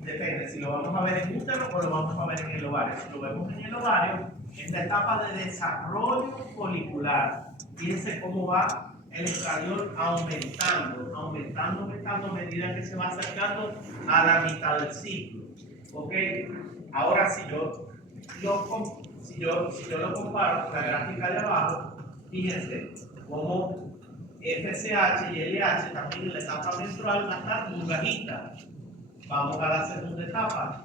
depende si lo vamos a ver en útero o lo vamos a ver en el ovario. Si lo vemos en el ovario, es la etapa de desarrollo folicular. Fíjense cómo va el estradiol aumentando a medida que se va acercando a la mitad del ciclo. ¿Ok? Ahora, si yo lo comparo con la gráfica de abajo, fíjense cómo FSH y LH también en la etapa menstrual va a estar muy bajita. Vamos a la segunda etapa.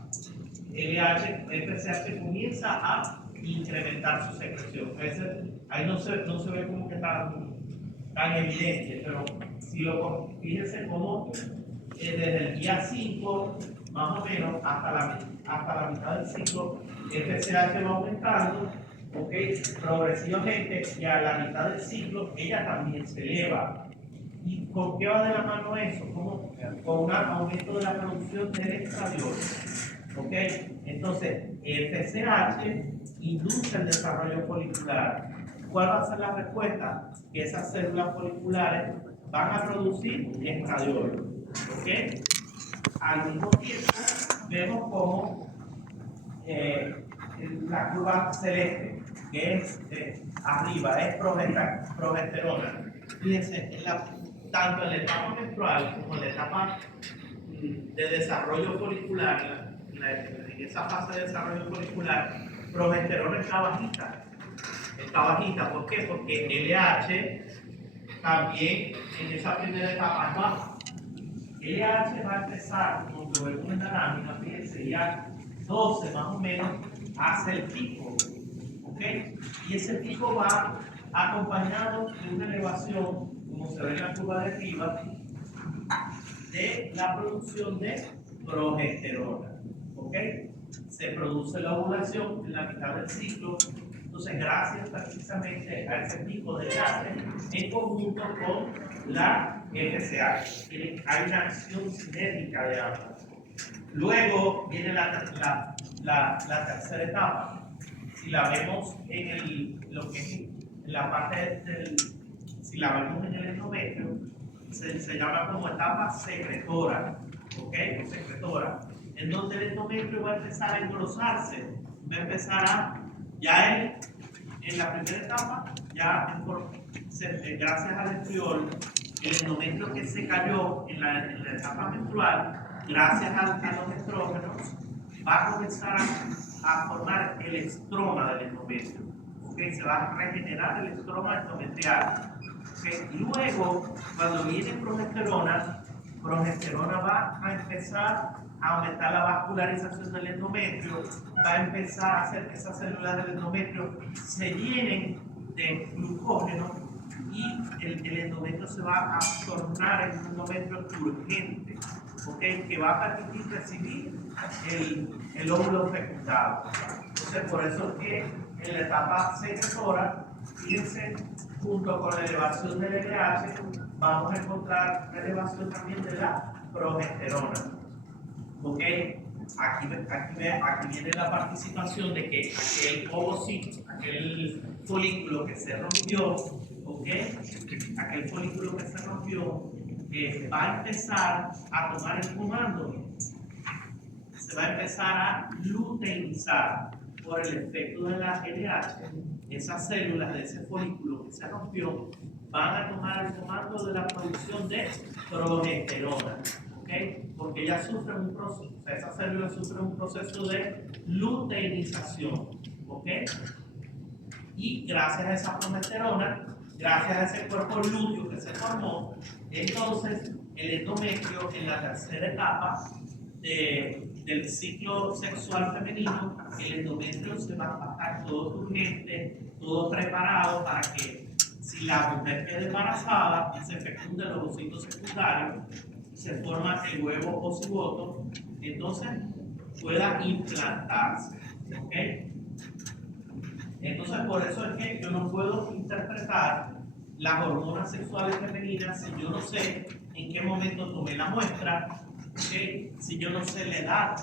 FSH comienza a incrementar su secreción. Ahí no se ve como que tan evidente, pero si fíjense cómo desde el día 5 más o menos hasta la mitad del ciclo, FSH va aumentando, ¿ok? Progresivamente, y a la mitad del ciclo ella también se eleva. ¿Y con qué va de la mano eso? ¿Cómo? Con un aumento de la producción del estradiol. ¿Ok? Entonces, FSH induce el desarrollo folicular. ¿Cuál va a ser la respuesta? Que esas células foliculares van a producir estradiol. ¿Ok? Al mismo tiempo, vemos como la curva celeste, que es arriba, es progesterona. Fíjense, tanto en la etapa menstrual como en la etapa de desarrollo folicular, en esa fase de desarrollo folicular, progesterona está bajita. Está bajita, ¿por qué? Porque LH también en esa primera etapa es baja. LH va a empezar, como lo vemos en la lámina, fíjense, ya 12 más o menos, hace el pico, ¿ok? Y ese pico va acompañado de una elevación, como se ve en la curva de arriba, de la producción de progesterona, ¿ok? Se produce la ovulación en la mitad del ciclo. Entonces, gracias precisamente a ese pico de LH en conjunto con la FSH, hay una acción sinérgica de ambas. Luego viene la tercera etapa. Si la vemos en la parte si la vemos en el endometrio, se llama como etapa secretora, ¿ok? O secretora, en donde el endometrio va a empezar a engrosarse, va a empezar ya en la primera etapa, gracias al estriol, el endometrio que se cayó en la etapa menstrual, gracias a los estrógenos, va a comenzar a formar el estroma del endometrio. ¿Okay? Se va a regenerar el estroma endometrial. ¿Okay? Y luego, cuando viene progesterona va a empezar a aumentar la vascularización del endometrio, va a empezar a hacer que esas células del endometrio se llenen de glucógeno y el endometrio se va a tornar en un endometrio turgente, ¿okay? Que va a permitir recibir el óvulo fecundado. Entonces, por eso es que en la etapa secretora, fíjense, junto con la elevación del LH, vamos a encontrar la elevación también de la progesterona. ¿Ok? Aquí viene la participación de que aquel ovocito, aquel folículo que se rompió, ¿ok? Aquel folículo que se rompió va a empezar a tomar el comando. Se va a empezar a luteinizar por el efecto de la LH. Esas células de ese folículo que se rompió van a tomar el comando de la producción de progesterona. ¿Okay? Porque ellas sufren un proceso, o sea, esas células sufren un proceso de luteinización, ¿ok? Y gracias a esa progesterona, gracias a ese cuerpo lúteo que se formó, entonces el endometrio en la tercera etapa del ciclo sexual femenino, el endometrio se va a estar todo turgente, todo preparado para que si la mujer queda embarazada y se fecunda el ovocito secundario, se forma el huevo o cigoto, entonces pueda implantarse. ¿Ok? Entonces, por eso es que yo no puedo interpretar las hormonas sexuales femeninas si yo no sé en qué momento tomé la muestra, ¿okay? Si yo no sé la edad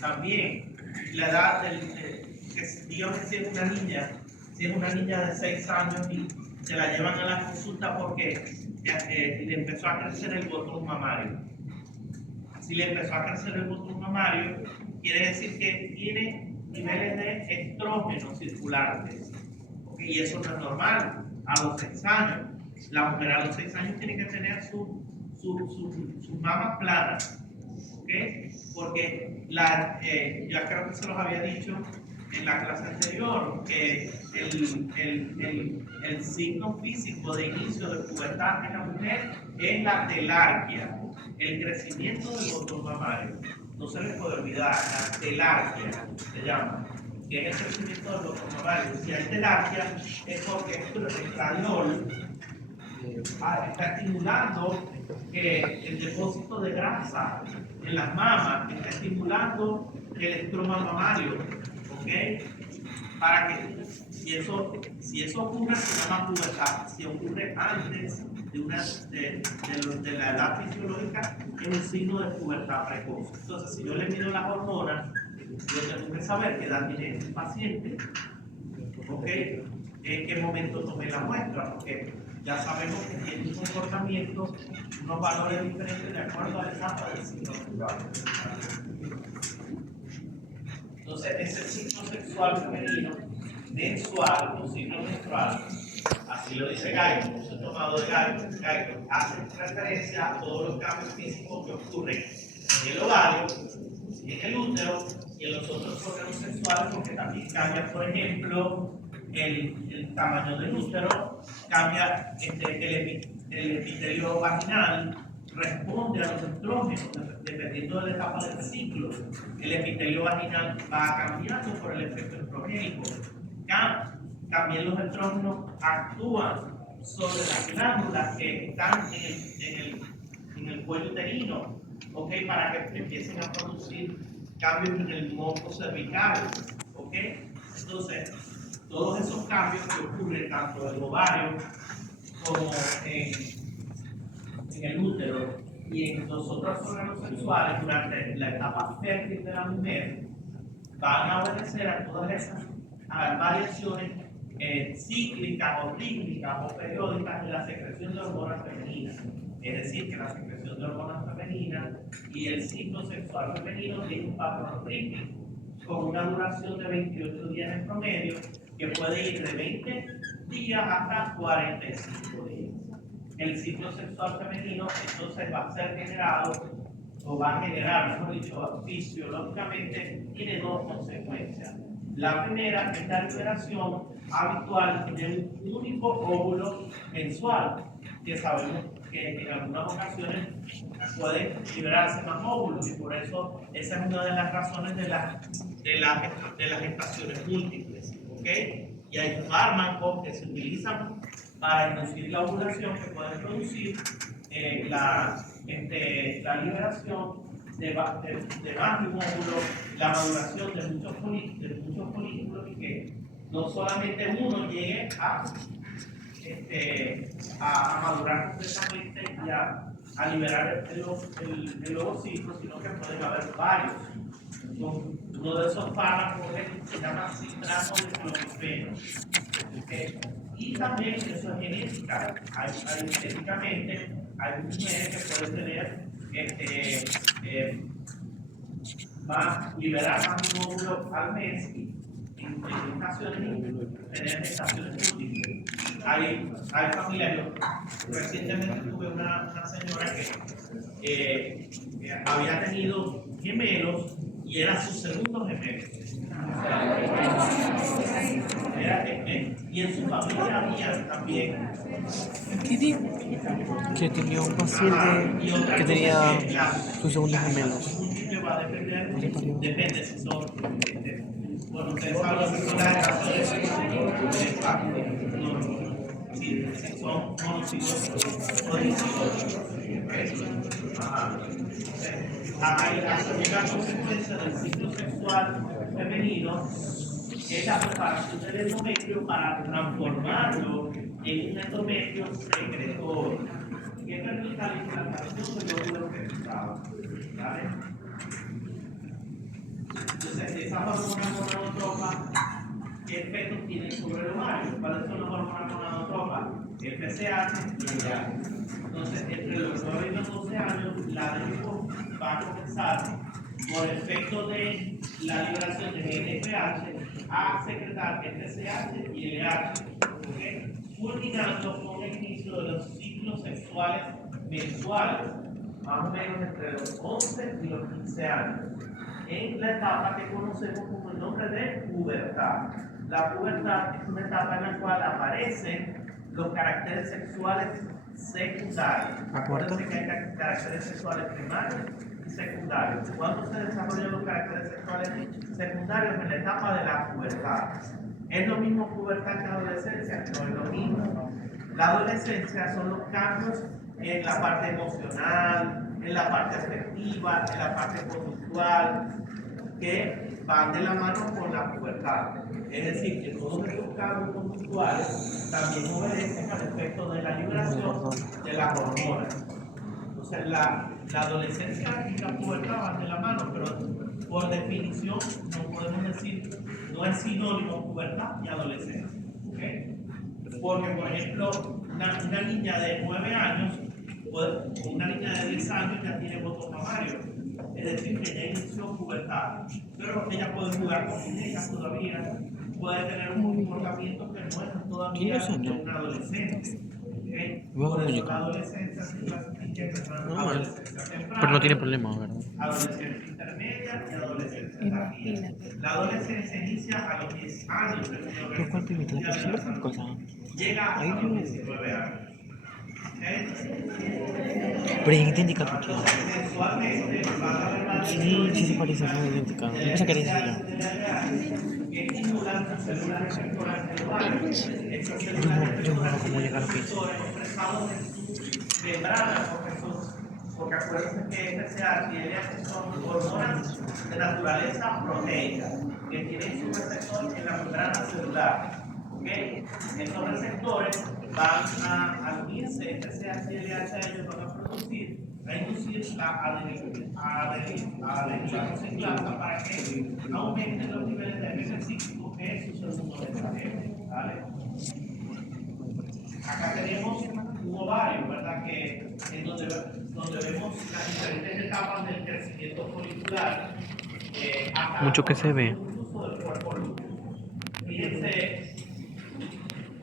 también, la edad digamos que si es una niña de 6 años y se la llevan a la consulta porque le empezó a crecer el botón mamario. Si le empezó a crecer el botón mamario, quiere decir que tiene niveles de estrógeno circulantes. ¿Okay? Y eso no es normal. A los 6 años, la mujer a los 6 años tiene que tener sus mamas planas. ¿Okay? Porque ya creo que se los había dicho en la clase anterior, que el signo físico de inicio de pubertad en la mujer es la telarquia, el crecimiento del botón mamario. No se les puede olvidar, la telarquia se llama, que es el crecimiento del botón mamario. Si hay telarquia es porque el estradiol está estimulando el depósito de grasa en las mamas, está estimulando el estroma mamario, ¿ok? Para que si eso ocurre, se llama pubertad. Si ocurre antes de la edad fisiológica, es un signo de pubertad precoz. Entonces, si yo le mido las hormonas, yo tengo que saber qué edad tiene el paciente, ¿ok? En qué momento tomé la muestra, porque ya sabemos que tiene un comportamiento, unos valores diferentes de acuerdo a la etapa del ciclo sexual. Entonces, ese ciclo sexual femenino, mensual o ciclo menstrual, así lo dice Gaico, he tomado de Gaico, hace referencia a todos los cambios físicos que ocurren en el ovario, en el útero y en los otros órganos sexuales, porque también cambia, por ejemplo, el tamaño del útero, cambia el epitelio vaginal, responde a los estrógenos, dependiendo de la etapa del ciclo. El epitelio vaginal va cambiando por el efecto estrogénico. También los estrógenos actúan sobre las glándulas que están en el cuello uterino, ¿okay? Para que empiecen a producir cambios en el moco cervical, ¿okay? Entonces, todos esos cambios que ocurren tanto en el ovario como en el útero y en los otros órganos sexuales durante la etapa fértil de la mujer van a obedecer a todas esas variaciones cíclicas o rítmicas o periódicas en la secreción de hormonas femeninas. Es decir, que la secreción de hormonas femeninas y el ciclo sexual femenino tiene un patrón rítmico con una duración de 28 días en promedio, que puede ir de 20 días hasta 45 días. El ciclo sexual femenino entonces va a ser generado, o va a generar, mejor dicho, fisiológicamente, tiene dos consecuencias. La primera es la liberación habitual de un único óvulo mensual, que sabemos que en algunas ocasiones pueden liberarse más óvulos, y por eso esa es una de las razones de las gestaciones múltiples. ¿Okay? Y hay fármacos que se utilizan para inducir la ovulación que pueden producir la liberación de más de un óvulo, la maduración de muchos folículos, y que no solamente uno llegue a madurar completamente y a liberar el ovocito, sino que pueden haber varios. Uno de esos fármacos se llama citrato de clomifeno. ¿Okay? Y también eso es genética. Genéticamente hay mujeres que pueden tener liberar más de un óvulo al mes y en ocasiones tener gestaciones múltiples. Hay familias. Recientemente tuve una señora que había tenido gemelos y era su segundo gemelo. Y en su familia había también. ¿Qué dijo? Que tenía un paciente que tenía sus segundos gemelos. Va a depende si son. Bueno, ustedes saben si son las si son monocigóticos o dicigóticos. Hay la consecuencia del ciclo sexual femenino, que es la preparación del endometrio para transformarlo en un endometrio secretor, que permite la implantación de óvulos fecundados. ¿Vale? Entonces, esa hormona gonadotropa, ¿qué efectos tienen sobre el ovario? ¿Cuáles son las hormonas gonadotropas? FSH y LH. Entonces, entre los 9 y los 12 años, la DECO va a comenzar por efecto de la liberación de NPH a secretar FSH y LH, ¿okay? Culminando con el inicio de los ciclos sexuales mensuales, más o menos entre los 11 y los 15 años, en la etapa que conocemos como el nombre de pubertad. La pubertad es una etapa en la cual aparecen los caracteres sexuales secundarios. Acuérdense que hay caracteres sexuales primarios y secundarios. ¿Cuándo se desarrollan los caracteres sexuales secundarios? En la etapa de la pubertad. ¿Es lo mismo pubertad que adolescencia? No es lo mismo. La adolescencia son los cambios en la parte emocional, en la parte afectiva, en la parte conductual, que van de la mano con la pubertad. Es decir, que todos estos cambios conductuales también obedecen al efecto de la liberación de las hormonas. Entonces, la adolescencia y la pubertad van de la mano, pero por definición no podemos decir, no es sinónimo pubertad y adolescencia. ¿Okay? Porque, por ejemplo, una niña de 9 años o una niña de 10 años ya tiene voto mamario. Es decir, que ya inició pubertad. Pero ella puede jugar con muñecas todavía, puede tener un comportamiento que no es todavía de un adolescente. ¿Okay? Por eso la adolescencia se clasifica en adolescencia temprana, pero no tiene problema, ¿verdad? adolescencia intermedia y adolescencia tardía. La adolescencia inicia a los 10 años del ¿Pero cuál permite la persona? Cosa. llega a los 19 años. Pero es idéntica a tu tía. Sexualmente, Sí, sí se parece, son idénticas. Yo pensé que era ella. que estimulan las células receptoras celulares. Estas células Yo no sé cómo llegar a receptoras son expresados en su membrana, porque acuérdense que FSH y LH son hormonas de naturaleza proteica, que tienen su receptor en la membrana celular. ¿Okay? Estos receptores van a unirse, FSH y LH, ellos van a inducir la adenilaciclasa para que aumenten los niveles de FS5, que es su segundo mensaje. ¿Vale? Acá tenemos un ovario, ¿verdad? Que es donde vemos las diferentes etapas del crecimiento folicular. Mucho que se ve. Incluso del cuerpo lúteo. Fíjense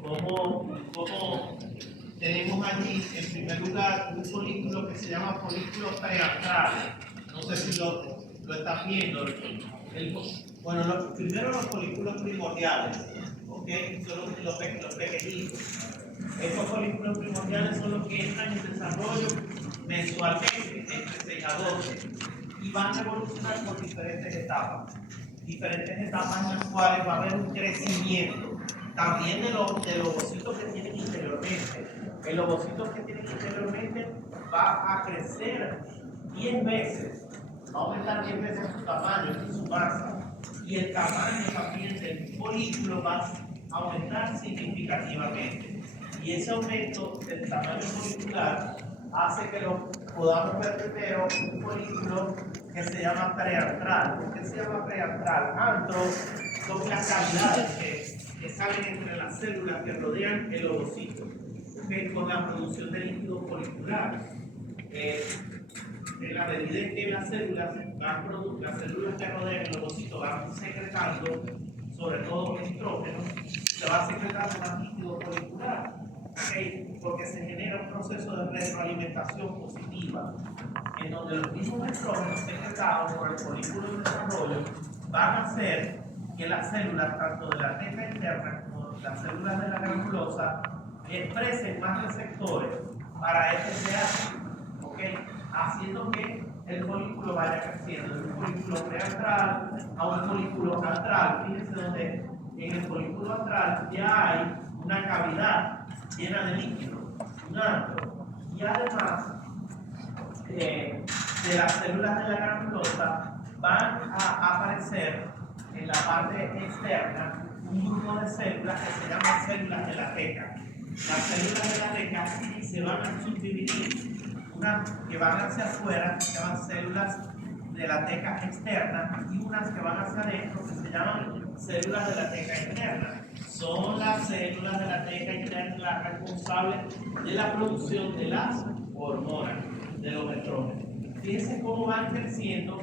cómo tenemos allí, en primer lugar, un folículo que se llama folículo preantral. No sé si lo están viendo. Primero los folículos primordiales, ¿okay? Son los pequeñitos. Estos folículos primordiales son los que entran en desarrollo mensualmente, entre 6 a 12, y van a evolucionar por diferentes etapas en las cuales va a haber un crecimiento también de los ovocitos que tienen interiormente. El ovocito que tienen interiormente va a crecer 10 veces, va a aumentar 10 veces su tamaño y su masa, y el tamaño también del folículo va a aumentar significativamente. Y ese aumento del tamaño folicular hace que podamos ver primero un folículo que se llama preantral. ¿Por qué se llama preantral? Antro son las cavidades que salen entre las células que rodean el ovocito, ¿okay? Con la producción de líquido folicular. En la medida en que las células que rodean el ovocito van secretando, sobre todo estrógenos, se va secretando más líquido folicular. ¿Okay? Porque se genera un proceso de retroalimentación positiva, en donde los mismos estrógenos secretados por el folículo en desarrollo van a hacer que las células, tanto de la teca interna como las células de la granulosa, expresen más receptores para FSH, ¿okay? Haciendo que el folículo vaya creciendo de un folículo preantral a un folículo antral. Fíjense donde en el folículo antral ya hay una cavidad llena de líquido, un antro, y además de las células de la granulosa van a aparecer en la parte externa un grupo de células que se llaman células de la teca. Las células de la teca se van a subdividir, unas que van hacia afuera se llaman células de la teca externa y unas que van hacia adentro que se llaman células de la teca interna. Son las células de la teca interna las responsables de la producción de las hormonas, de los estrógenos. fíjense cómo van creciendo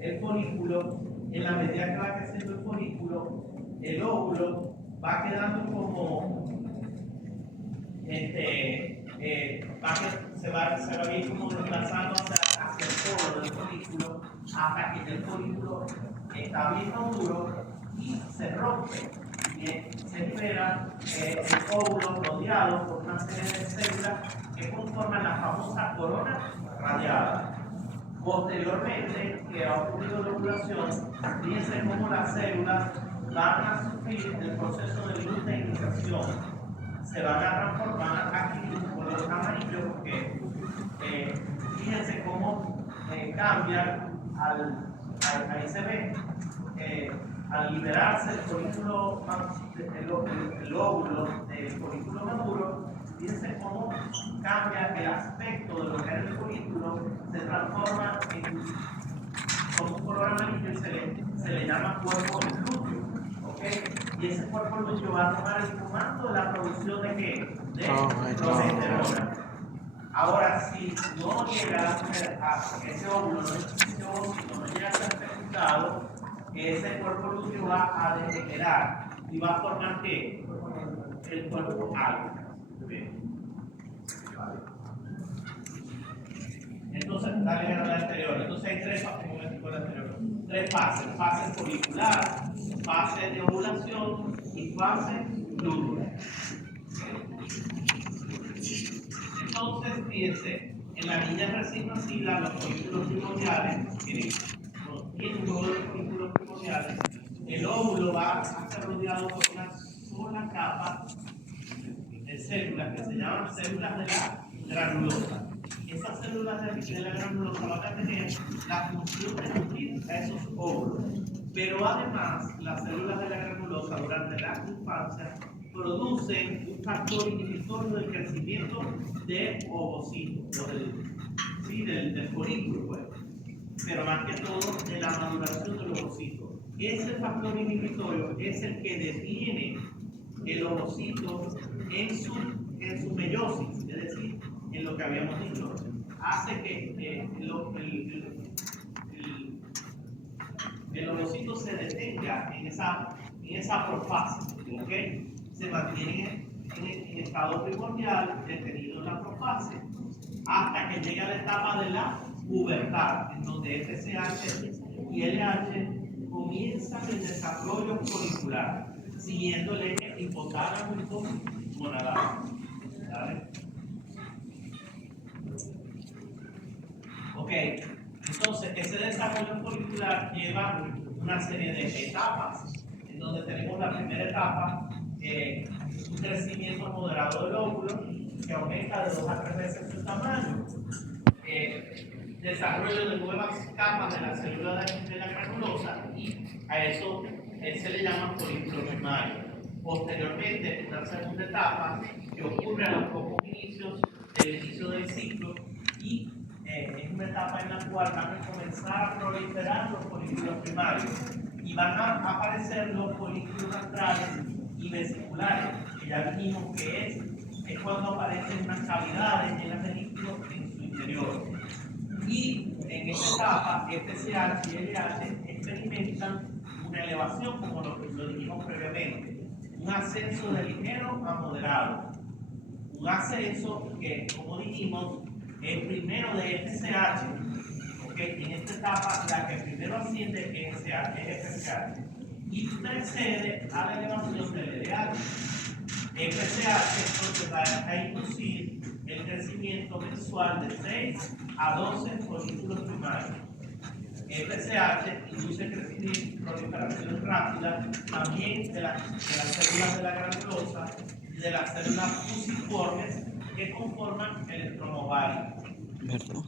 el folículo. En la medida que va creciendo el folículo, el óvulo va quedando como se va a ir como desplazando hacia el polo del folículo hasta que el folículo está bien maduro y se rompe. Y se espera el óvulo rodeado por una serie de células que conforman la famosa corona radiada. Posteriormente, que ha ocurrido la ovulación, fíjense cómo las células van a sufrir el proceso de luteinización. Se van a transformar aquí en un color amarillo porque fíjense cómo cambian ahí se ve, al liberarse el folículo, el óvulo del folículo maduro, fíjense cómo cambia el aspecto de lo que es el folículo, se transforma con un color amarillo y se le llama cuerpo lúteo. ¿Okay? Y ese cuerpo lúteo va a tomar el comando de la producción de ¿qué? De progesterona. Ahora, si no llega a ese óvulo, no llega a ser fecundado, ese cuerpo lúteo va a degenerar y va a formar ¿qué? El cuerpo alfa. Entonces, dale a la anterior. Entonces hay tres fases. Fase folicular, fase de ovulación y fase lútea. Entonces, fíjense, en la niña recién nacida, los folículos primordiales, tienen un nuevo de folículos primordiales, el óvulo va a ser rodeado por una sola capa de células que se llaman células de la granulosa. Esas células de la granulosa van a tener la función de nutrir a esos óvulos. Pero además, las células de la granulosa durante la infancia producen un factor inhibitorio del crecimiento del ovocito, del folículo, pues. Pero más que todo de la maduración del ovocito. Ese factor inhibitorio es el que detiene el ovocito en su meiosis, es decir, en lo que habíamos dicho, hace que el ovocito se detenga en esa profase, ¿ok? Se mantiene en estado primordial, detenido en la profase, hasta que llega la etapa de la pubertad, en donde FSH y LH comienzan el desarrollo folicular, siguiendo el eje hipotálamo y gonadal. ¿Sabes? Ok, entonces ese desarrollo folicular lleva una serie de etapas, en donde tenemos la primera etapa, un crecimiento moderado del óvulo, que aumenta de 2 a 3 veces su tamaño, desarrollo de nuevas capas de la célula de la granulosa, y a eso se le llama folículo primario. Posteriormente, una segunda etapa que ocurre a los pocos inicios del inicio del ciclo, y es una etapa en la cual van a comenzar a proliferar los folículos primarios y van a aparecer los folículos astrales y vesiculares, que ya dijimos que es cuando aparecen unas cavidades llenas de líquidos en su interior. Y en esta etapa, FSH y LH experimentan una elevación, como lo dijimos previamente, un ascenso de ligero a moderado, un ascenso que, como dijimos, es primero de FSH, ¿okay? En esta etapa la que primero asciende es FSH y precede a la elevación del LH. FSH entonces va a inducir el crecimiento mensual de 6 a 12 folículos primarios. FSH induce el crecimiento y proliferación rápida también de las células de la granulosa y de las células fusiformes que conforman el estroma ovárico.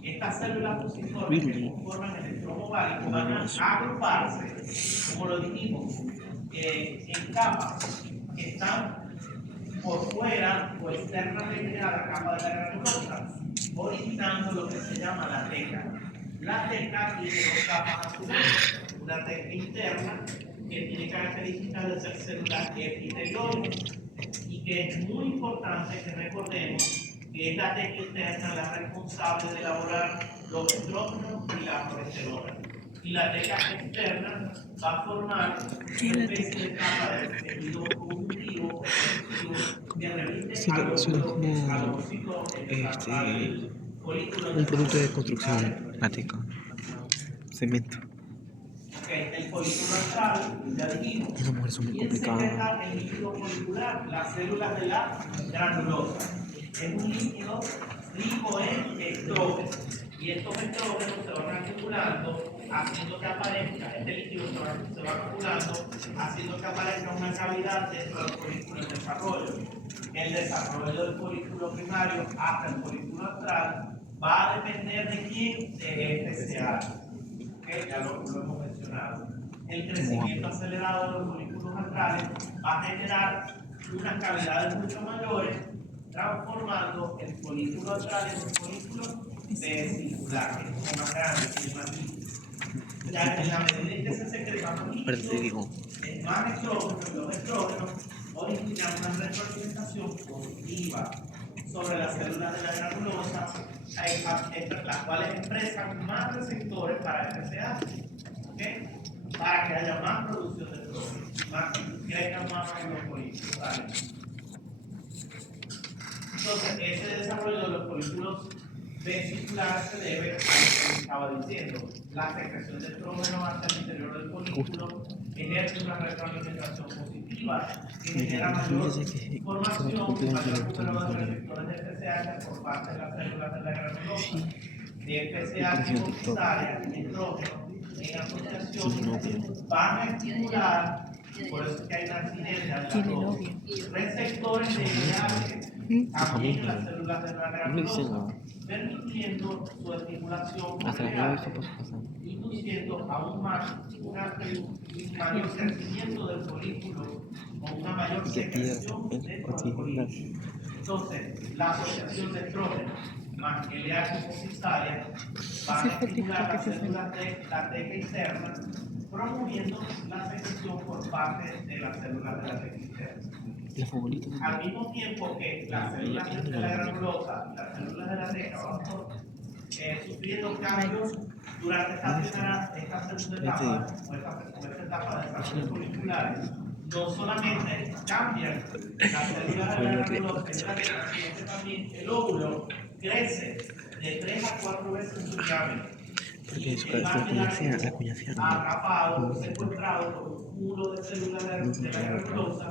Estas células fusiformes que conforman el estroma ovárico van a agruparse, como lo dijimos, en capas que están por fuera o externamente a la capa de la granulosa, originando lo que se llama la teca. La teca tiene 2 capas a su vez, una teca interna que tiene características de ser células epiteliales y que es muy importante que recordemos que es la teca interna la responsable de elaborar los estrógenos y la progesterona. Y la teca externa va a formar una especie de capa de tejido conjuntivo que remite Suena a como los ciclos al folículo un producto de desarrollo. construcción, la teca. Cemento. El folículo astral, ya dijimos, Esas mujeres son muy y complicadas. secreta el líquido folicular, las células de la granulosa. Es un líquido rico en estrógenos, y estos estrógenos se van acumulando, haciendo que aparezca, este líquido se va acumulando, haciendo que aparezca una cavidad dentro del folículo en desarrollo. El desarrollo del folículo primario hasta el folículo astral va a depender de quién, de FSH. Ya lo hemos mencionado. El crecimiento acelerado de los folículos astrales va a generar unas cavidades mucho mayores, transformando el folículo astral en un folículo vesicular, que es más grande, que es más líquido. Ya en la medida en que se secretan los líquidos, más estrógenos, los estrógenos originan una retroalimentación positiva sobre las células de la granulosa, las cuales expresan más receptores para FSH, ¿okay? Para que haya más producción de estrógenos, crezcan más los folículos. ¿Vale? Entonces, ese desarrollo de los folículos vesiculares se debe a lo que estaba diciendo. La secreción de estrógeno hacia el interior del folículo ejerce una retroalimentación positiva que genera mayor formación y mayor número de receptores de FSH por parte de las células de la granulosa. De FSH hipofisaria y estrógeno en asociación van a estimular, por eso es que hay una sinergia de las dos, receptores de IAG también en las células de la granulosa, permitiendo su estimulación induciendo aún más un mayor crecimiento del folículo o una mayor secreción dentro del folículo. Entonces, la asociación de estrógeno más LH hipofisaria van a estimular las células de la teca interna, promoviendo la secreción por parte de las células de la teca interna. Al mismo tiempo que las células de la granulosa y las células de la teca van sufriendo cambios durante esta segunda etapa o esta etapa de desarrollo folliculares. No solamente cambian las células de la granulosa y la teca, sino que también el óvulo crece de 3 a 4 veces su diámetro. Porque eso, la cuñación atrapado, secuestrado por un cúmulo de células de la granulosa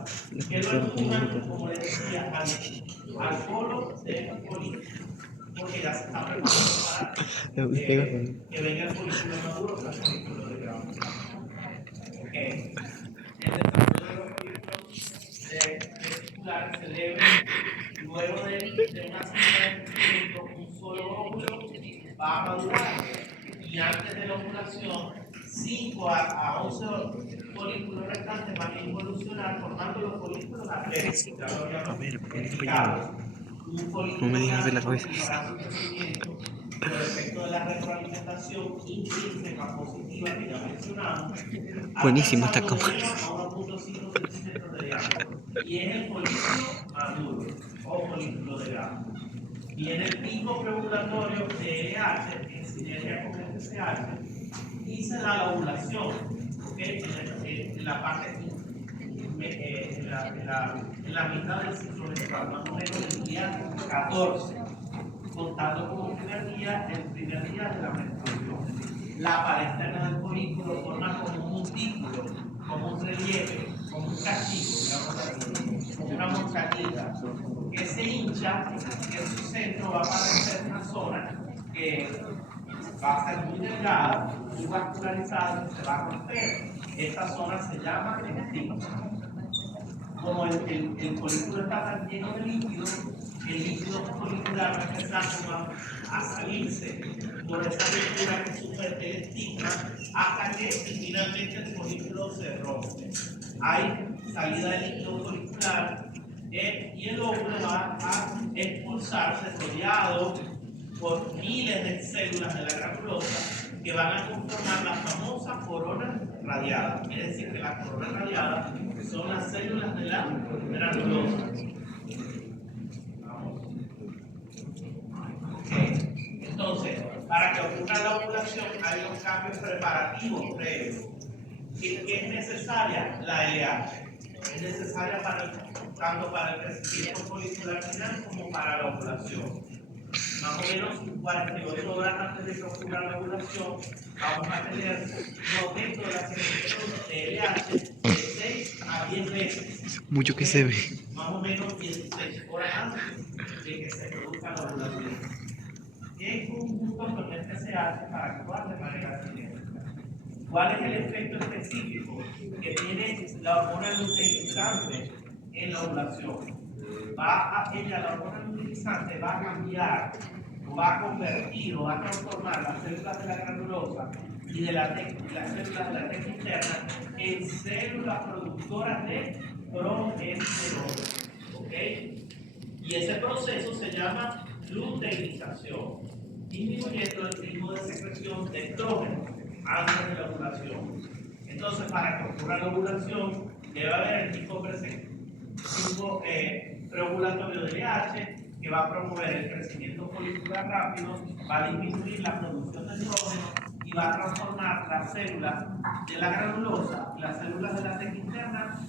que lo empujan, como les decía, al polo del folículo, porque ya se está preparando para que venga el folículo maduro o el folículo de grano. Okay. El desarrollo de los folículos vesiculares se debe luego de una semana de crecimiento, un solo óvulo va a madurar. Y antes de la ovulación, 5 a 11 folículos restantes van a evolucionar formando los folículos atléticos. A ver, Un folículo no me digas de la cabeza. Por efecto de la retroalimentación intrínseca positiva que ya mencionamos. Buenísimo esta cámara. A 1.5 centímetros de diámetro. Y es el folículo maduro o folículo de grano. Y en el pico preovulatorio de LH, en sinergia con el FSH, y se da la ovulación, ¿okay? En la parte, en la mitad del ciclo menstrual, más o menos el día 14, contando como el primer día de la menstruación. La pared externa del folículo forma como un montículo, como un relieve, como un cachico, digamos así, como una montañita, que se hincha, que en su centro va a aparecer una zona que va a ser muy delgada, muy vascularizada, y se va a romper. Esta zona se llama estigma. Como el folículo está tan lleno de líquido, el líquido folicular va a empezar a salirse por esa ruptura que sufre el estigma hasta que finalmente el folículo se rompe. Hay salida de líquido folicular y el óvulo va a expulsarse rodeado por miles de células de la granulosa que van a conformar la famosa corona radiada. Es decir, que la corona radiada son las células de la granulosa. Vamos. Okay. Entonces, para que ocurra la ovulación hay unos cambios preparativos previos. ¿Qué es necesaria? La LH. Es necesaria tanto para el crecimiento folicular final como para la ovulación. Más o menos 48 horas antes de que ocurra la ovulación, vamos a tener un aumento de la secreción de LH de 6 a 10 veces. Mucho que se ve. Más o menos 16 horas antes de que se produzca la ovulación. ¿Qué conjuntos con este se hace para actuar de manera cinética? ¿Cuál es el efecto específico que tiene la hormona luteinizante en la ovulación? La hormona luteinizante va a cambiar, va a convertir o va a transformar las células de la granulosa y de las células de la teca interna en células productoras de progesterona. ¿Ok? Y ese proceso se llama luteinización, disminuyendo el ritmo de secreción de estrógeno antes de la ovulación. Entonces, para que ocurra la ovulación, debe haber el tipo preovulatorio de LH que va a promover el crecimiento folicular rápido, va a disminuir la producción de estrógeno y va a transformar las células de la granulosa y las células de la teca interna,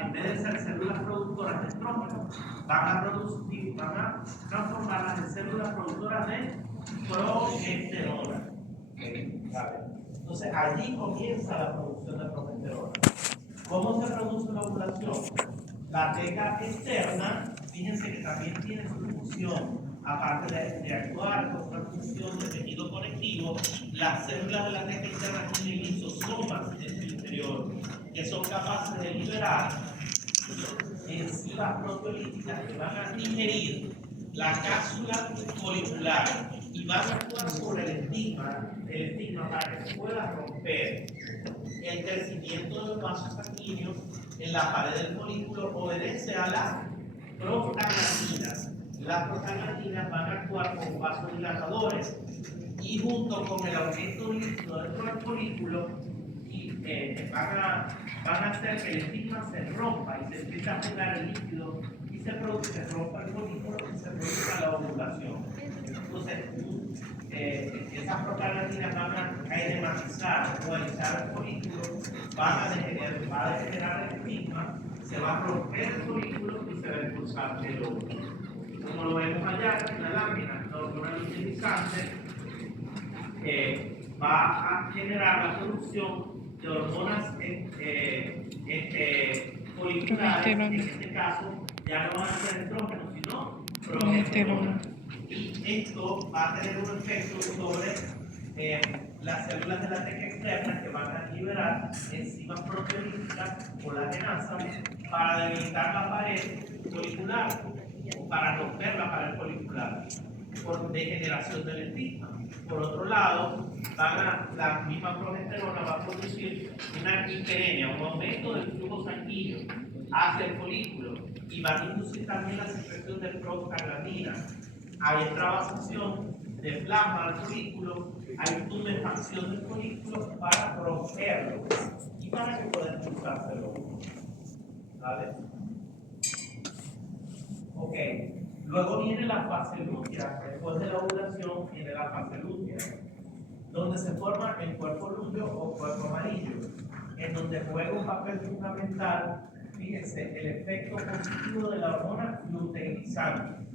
en vez de ser células productoras de estrógeno, van a transformarlas en células productoras de progesterona. Entonces allí comienza la producción de progesterona. ¿Cómo se produce la ovulación? La teca externa, fíjense que también tiene su función, aparte de actuar con una función de tejido conectivo, las células de la teca interna tienen lisosomas en su interior, que son capaces de liberar enzimas proteolíticas que van a digerir la cápsula folicular y van a actuar sobre el estigma para que se pueda romper. El crecimiento de los vasos sanguíneos en la pared del folículo obedece a las prostaglandinas. Las prostaglandinas van a actuar como vasodilatadores y junto con el aumento del líquido dentro del folículo van a hacer que el estigma se rompa y se empiece a pegar el líquido y se rompa el folículo y se produzca la ovulación. Entonces, esas prostaglandinas van a edematizar o a hinchar el folículo, va a degenerar el estigma, se va a romper el folículo y se va a expulsar el óvulo. Como lo vemos allá en la lámina, la hormona luteinizante va a generar la producción de hormonas foliculares, en este caso ya no van a ser estrógenos, sino progesterona. Y esto va a tener un efecto sobre las células de la teca externa que van a liberar enzimas proteolíticas colagenasas para debilitar la pared folicular o para romper la pared folicular por degeneración del estigma. Por otro lado, la misma progesterona va a producir una hiperemia, un aumento del flujo sanguíneo hacia el folículo y va a inducir también la secreción de prostaglandinas. Hay extravasación de plasma al folículo, hay tumefacción del folículo para romperlo y para que pueda expulsarse el óvulo. ¿Vale? Ok. Luego viene la fase lútea, después de la ovulación viene la fase lútea, donde se forma el cuerpo lúteo o cuerpo amarillo, en donde juega un papel fundamental, fíjense, el efecto positivo de la hormona luteinizante.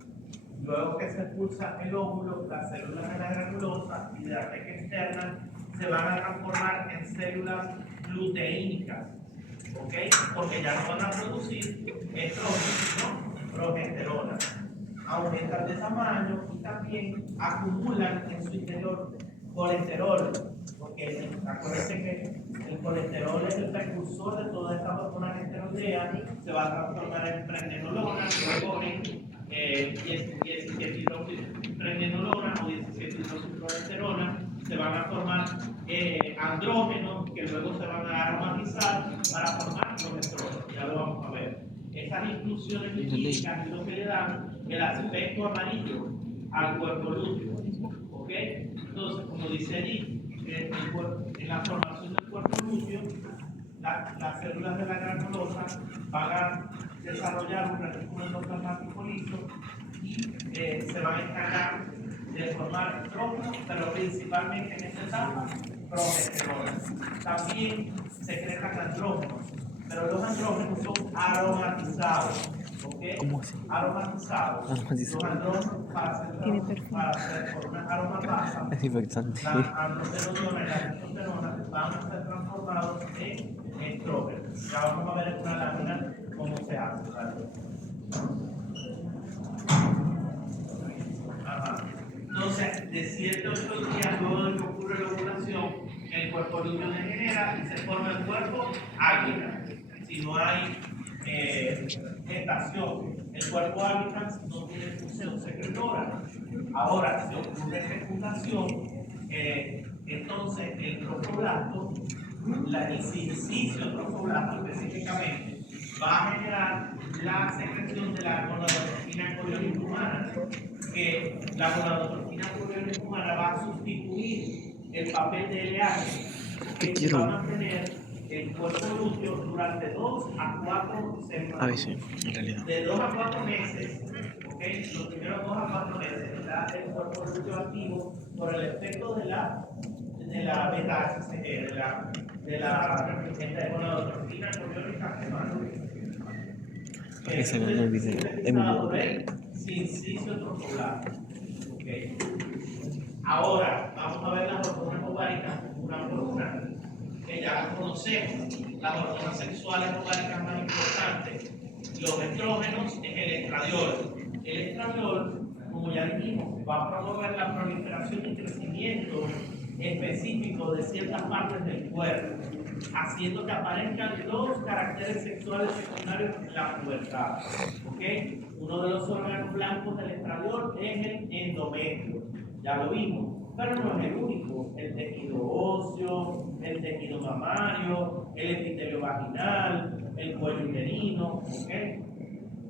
Luego que se expulsa el óvulo, las células de la granulosa y de la teca externa se van a transformar en células luteínicas, ¿ok? Porque ya no van a producir estrógeno, ¿no? Progesterona. Aumentan de tamaño y también acumulan en su interior colesterol, porque acuérdense que el colesterol es el precursor de toda esta hormona esteroidea, se va a transformar en pregnenolona, luego en pregnenolona o 17-hidroxiprogesterona, se van a formar andrógenos que luego se van a aromatizar para formar progesterona, ya lo vamos a ver. Estas inclusiones químicas es lo que le dan el aspecto amarillo al cuerpo lúteo. ¿Ok? Entonces, como dice allí, en la formación del cuerpo lúteo, las células de la granulosa van a desarrollar un retículo endoplasmático liso y se van a encargar de formar estrógenos, pero principalmente en esta etapa, progesterona. También secretan andrógenos, pero los andrógenos son aromatizados. ¿Okay? ¿Cómo así? Aromatizados. Aromatizado. Los andrógenos para hacer por una aromatasa, Es impactante. la androstenediona y la testosterona van a ser transformados en estrógenos. Ya vamos a ver en una lámina cómo se hace. ¿Vale? Ajá. Entonces, de 7 a 8 días luego de que ocurre la ovulación, el cuerpo niño degenera y se forma el cuerpo águila. Si no hay gestación, el cuerpo águila no tiene función secretora. Ahora, si ocurre fecundación, entonces el trofoblasto, el sincicio trofoblasto específicamente, va a generar la secreción de la gonadotropina coriónica humana, que la gonadotropina coriónica humana va a sustituir el papel de LH, que va a mantener el cuerpo lúteo durante 2 a 4 semanas. A veces, en realidad. De 2 a 4 meses, ¿okay? Los primeros 2 a 4 meses está el cuerpo lúteo activo por el efecto de la beta-HCG, de la gonadotropina coriónica humana. Que se ve en el video. En mi video. Sincicio trofoblasto. Okay. Ahora, vamos a ver las hormonas ováricas una por una, que ya las conocemos. Las hormonas sexuales ováricas más importantes, los estrógenos, es el estradiol. El estradiol, como ya dijimos, va a promover la proliferación y crecimiento específico de ciertas partes del cuerpo, haciendo que aparezcan los caracteres sexuales secundarios en la pubertad. ¿Okay? Uno de los órganos blancos del estradiol es el endometrio, ya lo vimos, pero no es el único. El tejido óseo, el tejido mamario, el epitelio vaginal, el cuello uterino, ¿okay?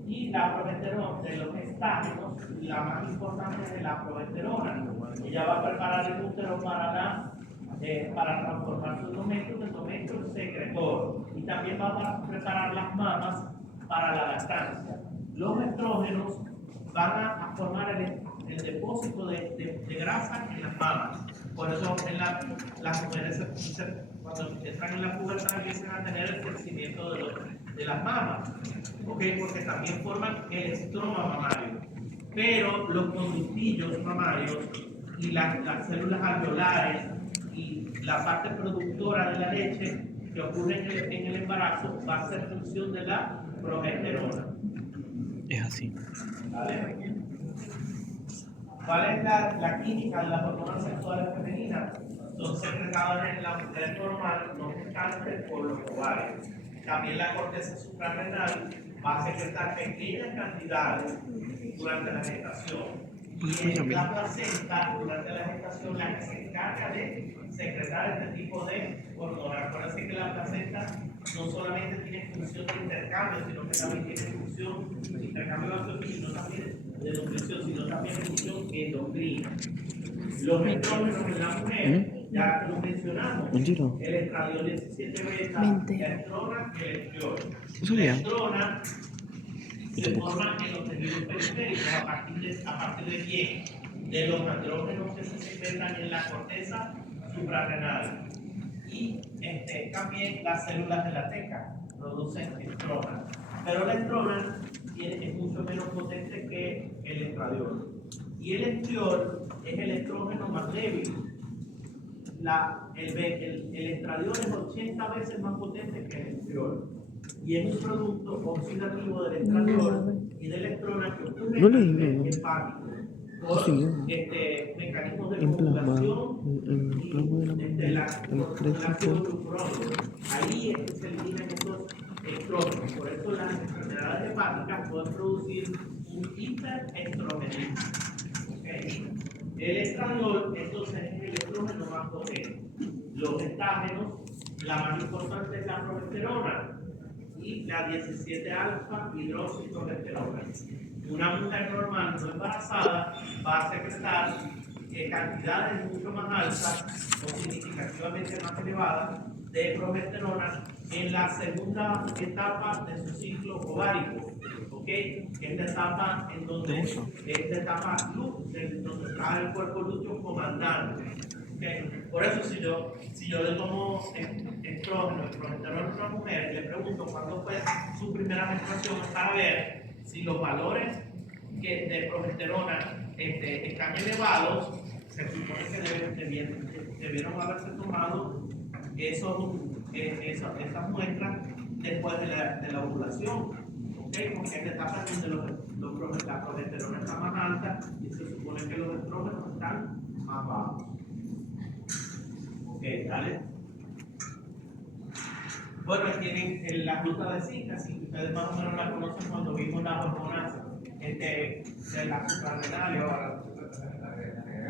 Y la progesterona de los estágenos, la más importante es la progesterona. Ella va a preparar el útero para transformar su endometrio secretor, y también va a preparar las mamas para la lactancia. Los estrógenos van a formar el depósito de grasa en las mamas. Por eso las mujeres cuando entran en la pubertad empiezan a tener el crecimiento de las mamas, ¿okay? Porque también forman el estroma mamario. Pero los conductillos mamarios y las células alveolares y la parte productora de la leche que ocurre en el embarazo va a ser función de la progesterona. Es así. ¿Vale? ¿Cuál es la química de las hormonas sexuales femeninas? Son secretadas en la mujer normal, no gestante, por los ovarios. También la corteza suprarrenal va a secretar pequeñas cantidades durante la gestación. Y es la placenta durante la gestación la que se encarga de secretar este tipo de hormonas. Acuérdense que la placenta no solamente tiene función de intercambio, sino que también tiene función de intercambio sino también de nutrición, sino también función endocrina. Los estrógenos en la mujer, ya lo mencionamos, el estradiol 17 beta, la estrona y el estriol. La estrona se forma en los tejidos periféricos a partir de quién? De los andrógenos que se secretan en la corteza suprarrenal. Y también las células de la teca producen estrona. Pero la estrona es mucho menos potente que el estradiol. Y el estriol es el estrógeno más débil. El estradiol es 80 veces más potente que el estriol. Y es un producto oxidativo del estradiol y de la estrona que ocurre en el hepático por mecanismos de coagulación y la ácido glucurónico. Ahí es que se eliminan estos estrógenos. Por eso las enfermedades hepáticas pueden producir un hiperestrogenismo. ¿Okay? El estradiol, entonces, es el estrógeno más potente. Los estágenos, la más importante es la progesterona y la 17 alfa hidroxiprogesterona. Una mujer normal no embarazada va a secretar cantidades mucho más altas o significativamente más elevadas de progesterona en la segunda etapa de su ciclo ovárico, ¿ok? Esta etapa en donde, esta etapa donde está el cuerpo lúteo comandante, ¿ok? Por eso si yo le tomo estrógeno, progesterona a una mujer, le pregunto cuándo fue su primera menstruación para ver si los valores de progesterona están elevados, se supone que debieron haberse tomado esas muestras después de la ovulación, ¿okay? Porque en la etapa en donde la progesterona está más alta y se supone que los estrógenos están más bajos. Ok, dale. Bueno, tienen la ruta de Zika, si ustedes más o menos la conocen cuando vimos las hormonas de la suprarrenal y ahora